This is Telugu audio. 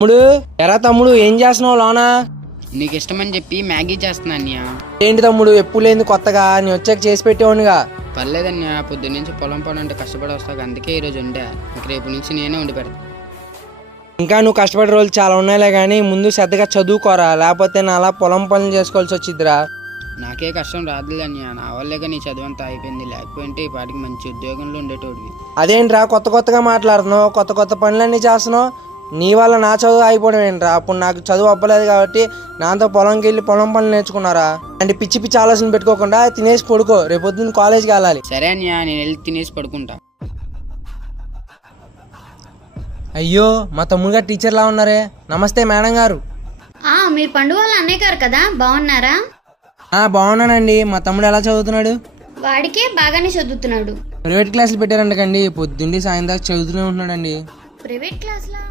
తమ్ముడు ఎరా తమ్ముడు ఏం చేస్తున్నావు లోనా? నీకు ఇష్టమని చెప్పి మ్యాగీ చేస్తున్నా అన్నయ్య. ఏంటి తమ్ముడు ఎప్పుడు లేని కొత్తగా నీ వచ్చాక చేసి పెట్టేవాడుగా. పర్లేదన్నయ్య, పొద్దున్న నుంచి పొలం పని అంటే కష్టపడి వస్తాక అందుకే ఈరోజు వండా. ఇంక రేపు నుంచి నేనే వండి పెడతా. ఇంకా నువ్వు కష్టపడే రోజులు చాలా ఉన్నాయిలే కానీ ముందు శ్రద్ధగా చదువుకోరా, లేకపోతే నా అలా పొలం పనులు చేసుకోవాల్సి వచ్చిద్దిరా. నాకే కష్టం రాదులే అన్నయ్య, నా వల్లేగా నీ చదువు అంతా అయిపోయింది. లేకపోతే ఈ పాటికి మంచి ఉద్యోగంలో ఉండేటోడివి. అదేంట్రా కొత్తగా మాట్లాడుతున్నావు, కొత్త పనులన్నీ చేస్తున్నావు. నీ వల్ల నా చదువు అయిపోవడం ఏంట్రా? అప్పుడు నాకు చదువు అవ్వలేదు కాబట్టి నాతో పొలంకి వెళ్ళి పొలం పనులు నేర్చుకున్నారా. అంటే పిచ్చి ఆలోచన పెట్టుకోకుండా తినేసి పడుకో, రేపొద్దున్న కాలేజ్కి వెళ్ళాలి. సరే అన్నయ్య, నేను వెళ్ళి తినేసి పడుకుంటా. అయ్యో మా తమ్ముడు గారు టీచర్లా ఉన్నారే. నమస్తే మేడం గారు. మీరు పండుగ వాళ్ళ అన్నయ్య గారు కదా, బాగున్నారా? బాగున్నానండి. మా తమ్ముడు ఎలా చదువుతున్నాడు? వాడికే బాగానే చదువుతున్నాడు. ప్రైవేట్ క్లాసులు పెట్టారంటండి, పొద్దుండి సాయంత్రం దాకా చదువుతూనే ఉంటున్నాడండి. ప్రైవేట్ క్లాస్లా?